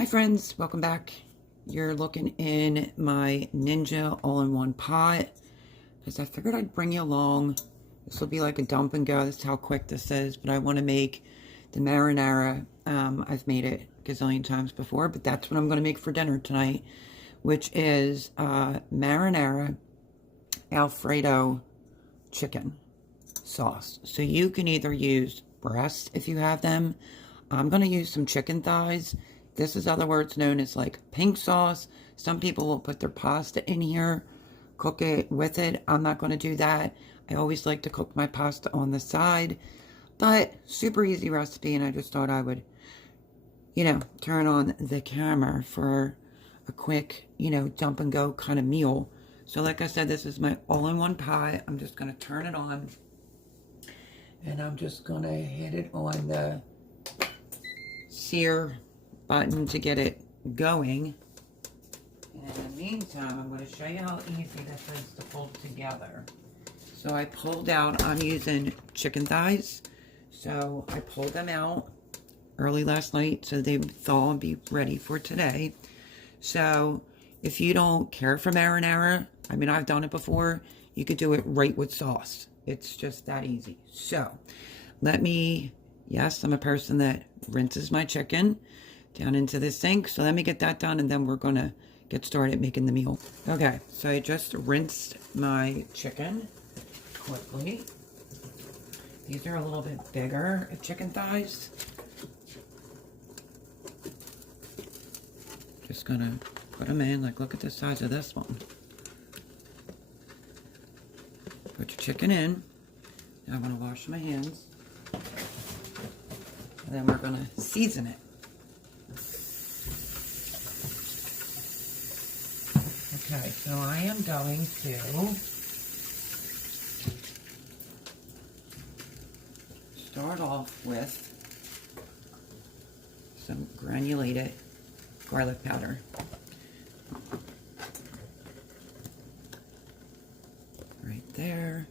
Hi friends, welcome back. You're looking in my Ninja all-in-one pot because I figured I'd bring you along. This will be like a dump and go. This is how quick this is, but I want to make the marinara. I've made it a gazillion times before, but that's what I'm going to make for dinner tonight, which is marinara Alfredo chicken sauce. So you can either use breasts if you have them. I'm going to use some chicken thighs. This is other words known as like pink sauce. Some people will put their pasta in here, cook it with it. I'm not going to do that. I always like to cook my pasta on the side, but super easy recipe, and I just thought I would, turn on the camera for a quick, dump and go kind of meal. So like I said, this is my all-in-one pie. I'm just going to turn it on, and I'm just going to hit it on the sear button to get it going. And in the meantime, I'm going to show you how easy this is to pull together. So I pulled out, I'm using chicken thighs. So I pulled them out early last night so they would thaw and be ready for today. So if you don't care for marinara, I mean, I've done it before, you could do it right with sauce. It's just that easy. So yes, I'm a person that rinses my chicken down into the sink. So let me get that done, and then we're going to get started making the meal. Okay, so I just rinsed my chicken quickly. These are a little bit bigger chicken thighs. Just going to put them in. Like, look at the size of this one. Put your chicken in. Now I'm going to wash my hands. And then we're going to season it. Okay, so I am going to start off with some granulated garlic powder. Right there.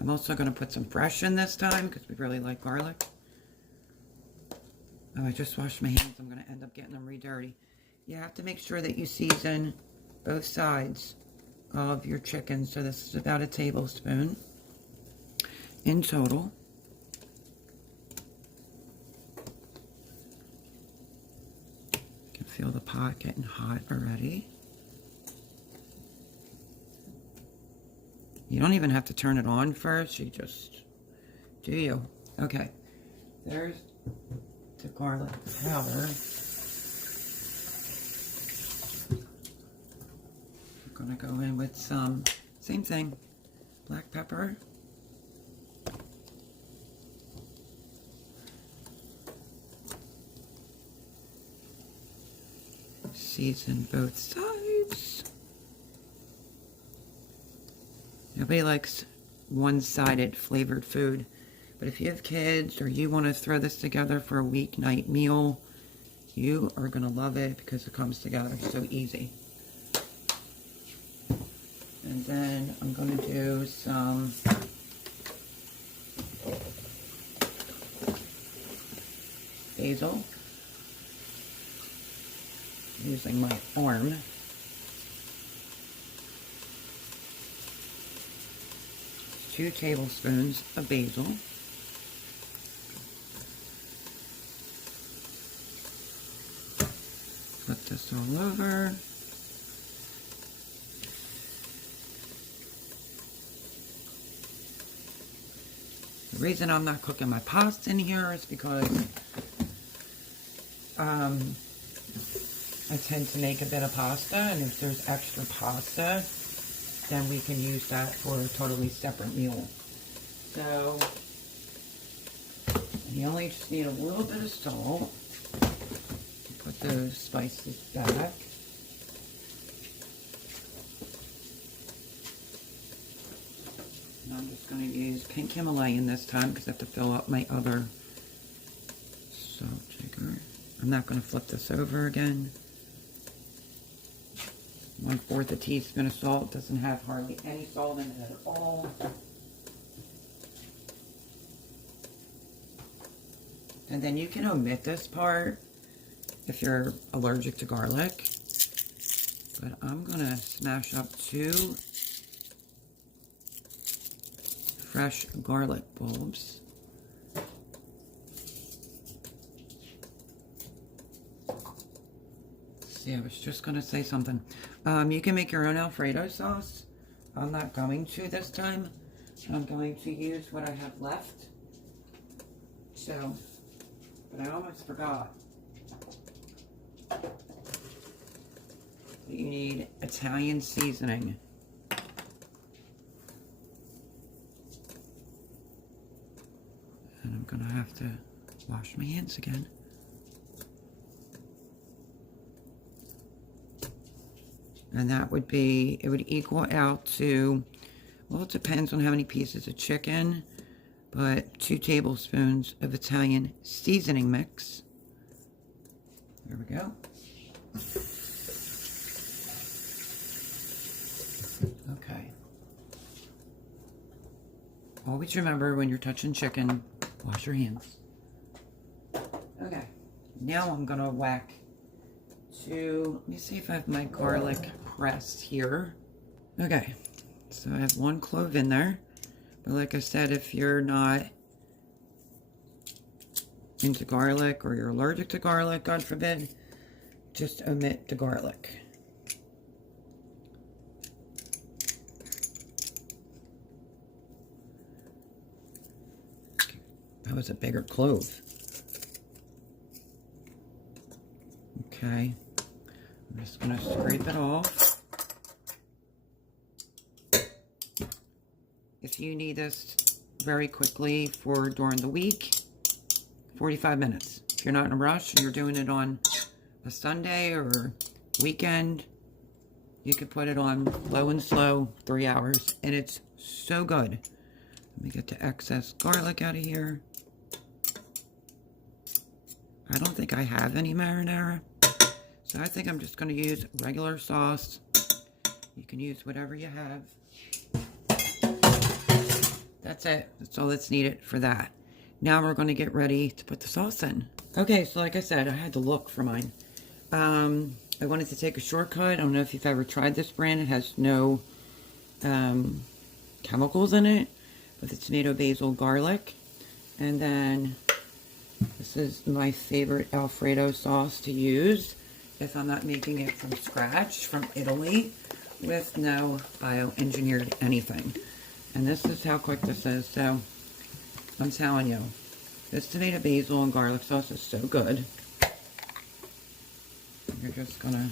I'm also going to put some fresh in this time because we really like garlic. Oh, I just washed my hands. I'm going to end up getting them re-dirty. You have to make sure that you season both sides of your chicken. So this is about a tablespoon in total. You can feel the pot getting hot already. You don't even have to turn it on first. You just do you. Okay. There's the garlic powder. I'm going to go in with some, same thing, black pepper. Season both sides. Nobody likes one-sided flavored food, but if you have kids or you want to throw this together for a weeknight meal, you are going to love it because it comes together so easy. And then I'm going to do some basil, using my arm. Two tablespoons of basil. Put this all over. The reason I'm not cooking my pasta in here is because I tend to make a bit of pasta, and if there's extra pasta, then we can use that for a totally separate meal. So, you only just need a little bit of salt. Put those spices back. And I'm just going to use pink Himalayan this time because I have to fill up my other salt shaker. I'm not going to flip this over again. 1/4 teaspoon of salt. Doesn't have hardly any salt in it at all. And then you can omit this part if you're allergic to garlic. But I'm gonna smash up 2 fresh garlic bulbs. See, I was just gonna say something. You can make your own Alfredo sauce. I'm not going to this time. I'm going to use what I have left. So, but I almost forgot. You need Italian seasoning. And I'm gonna have to wash my hands again. And that would be, it would equal out to, well, it depends on how many pieces of chicken, but 2 tablespoons of Italian seasoning mix. There we go. Okay. Always remember when you're touching chicken, wash your hands. Okay. Now I'm gonna whack 2, let me see if I have my garlic pressed here. Okay. So I have 1 clove in there. But like I said, if you're not into garlic or you're allergic to garlic, God forbid, just omit the garlic. That was a bigger clove. Okay. I'm just going to scrape it off. If you need this very quickly for during the week, 45 minutes. If you're not in a rush and you're doing it on a Sunday or weekend, you could put it on low and slow, 3 hours, and it's so good. Let me get the excess garlic out of here. I don't think I have any marinara, so I think I'm just going to use regular sauce. You can use whatever you have. That's it. That's all that's needed for that. Now we're going to get ready to put the sauce in. Okay, so like I said, I had to look for mine. I wanted to take a shortcut. I don't know if you've ever tried this brand. It has no chemicals in it, with the tomato, basil, garlic. And then this is my favorite Alfredo sauce to use if I'm not making it from scratch, from Italy, with no bioengineered anything. And this is how quick this is. So I'm telling you, this tomato, basil, and garlic sauce is so good. You're just gonna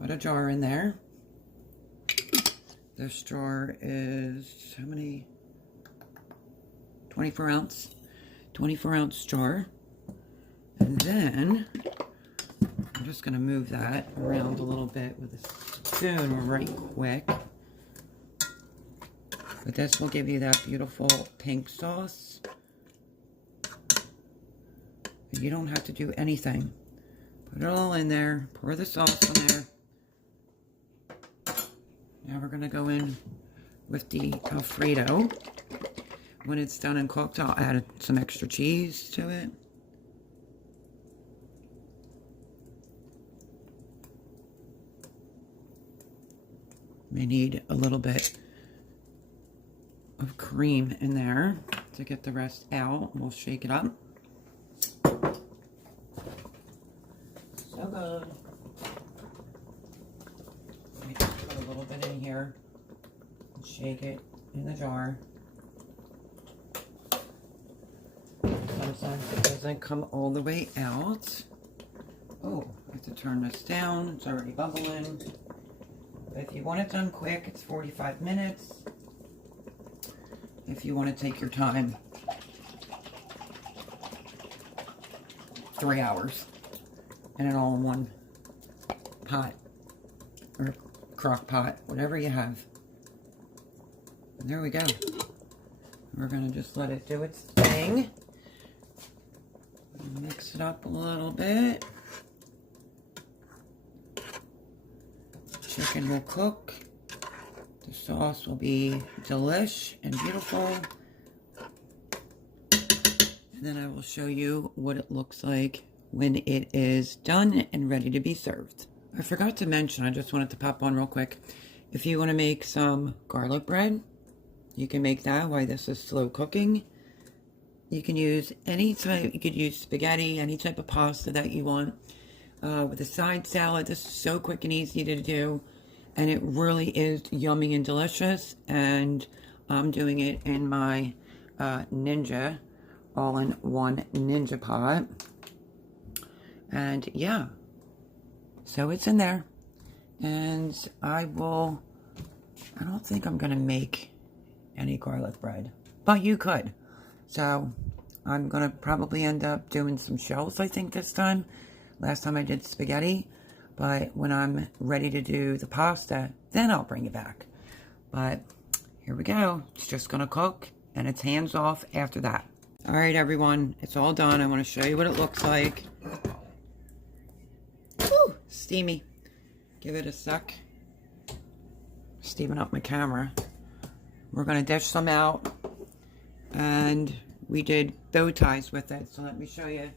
put a jar in there. This jar is, how many? 24 ounce jar. And then I'm just gonna move that around a little bit with a spoon right quick. But this will give you that beautiful pink sauce. You don't have to do anything. Put it all in there. Pour the sauce in there. Now we're going to go in with the Alfredo. When it's done and cooked, I'll add some extra cheese to it. May need a little bit of cream in there to get the rest out. We'll shake it up. So good. Let me just put a little bit in here and shake it in the jar. Sometimes it doesn't come all the way out. Oh, I have to turn this down. It's already bubbling. But if you want it done quick, it's 45 minutes. If you want to take your time, 3 hours. And it all in one pot or crock pot, whatever you have. And there we go. We're going to just let it do its thing. Mix it up a little bit. Chicken will cook. The sauce will be delish and beautiful. And then I will show you what it looks like when it is done and ready to be served. I forgot to mention, I just wanted to pop on real quick. If you want to make some garlic bread, you can make that while this is slow cooking. You can use any type, you could use spaghetti, any type of pasta that you want. With a side salad, this is so quick and easy to do. And it really is yummy and delicious. And I'm doing it in my Ninja, all-in-one Ninja pot. And yeah, so it's in there. And I don't think I'm going to make any garlic bread. But you could. So I'm going to probably end up doing some shells, I think, this time. Last time I did spaghetti. But when I'm ready to do the pasta, then I'll bring it back. But here we go. It's just going to cook, and it's hands off after that. All right, everyone. It's all done. I want to show you what it looks like. Woo! Steamy. Give it a sec. Steaming up my camera. We're going to dish some out. And we did bow ties with it. So let me show you.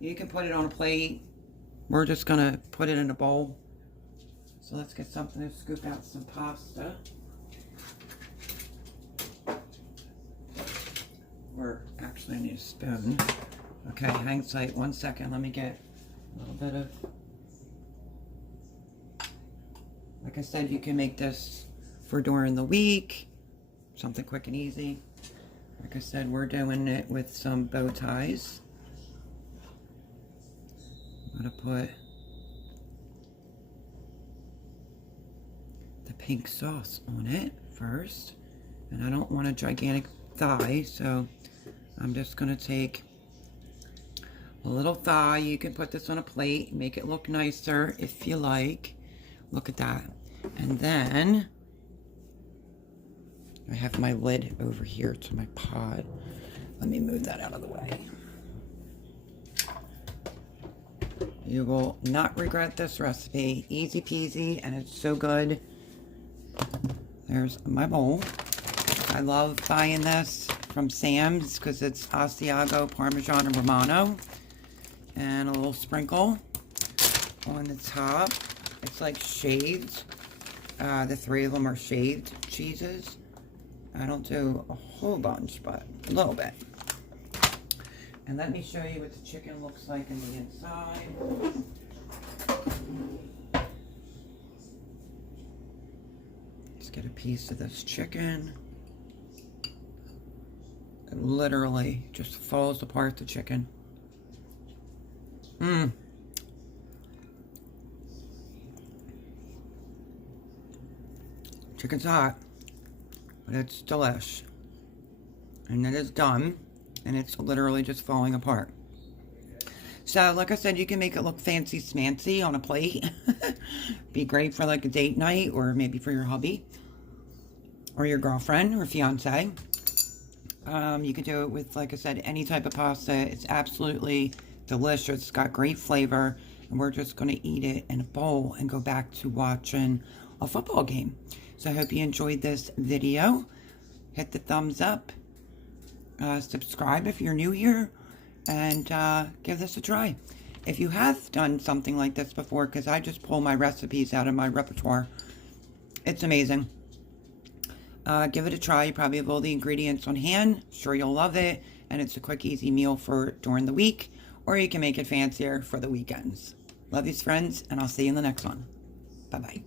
You can put it on a plate. We're just going to put it in a bowl. So let's get something to scoop out some pasta. Or actually I need a spoon. Okay, hang tight 1 second. Let me get a little bit of... Like I said, you can make this for during the week. Something quick and easy. Like I said, we're doing it with some bow ties. I'm going to put the pink sauce on it first. And I don't want a gigantic thigh, so I'm just going to take a little thigh. You can put this on a plate, make it look nicer if you like. Look at that. And then I have my lid over here to my pot. Let me move that out of the way. You will not regret this recipe. Easy peasy, and it's so good. There's my bowl. I love buying this from Sam's because it's Asiago, Parmesan, and Romano. And a little sprinkle on the top. It's like shaved. The three of them are shaved cheeses. I don't do a whole bunch, but a little bit. And let me show you what the chicken looks like in the inside. Let's get a piece of this chicken. It literally just falls apart, the chicken. Mmm. Chicken's hot, but it's delish. And it is done, and it's literally just falling apart. So, like I said, you can make it look fancy smancy on a plate. Be great for like a date night, or maybe for your hubby, or your girlfriend, or fiance. You can do it with, like I said, any type of pasta. It's absolutely delicious. It's got great flavor, and we're just going to eat it in a bowl and go back to watching a football game. So I hope you enjoyed this video. Hit the thumbs up. Subscribe if you're new here. And give this a try. If you have done something like this before, because I just pull my recipes out of my repertoire. It's amazing. Give it a try. You probably have all the ingredients on hand. Sure you'll love it. And it's a quick, easy meal for during the week. Or you can make it fancier for the weekends. Love you, friends. And I'll see you in the next one. Bye-bye.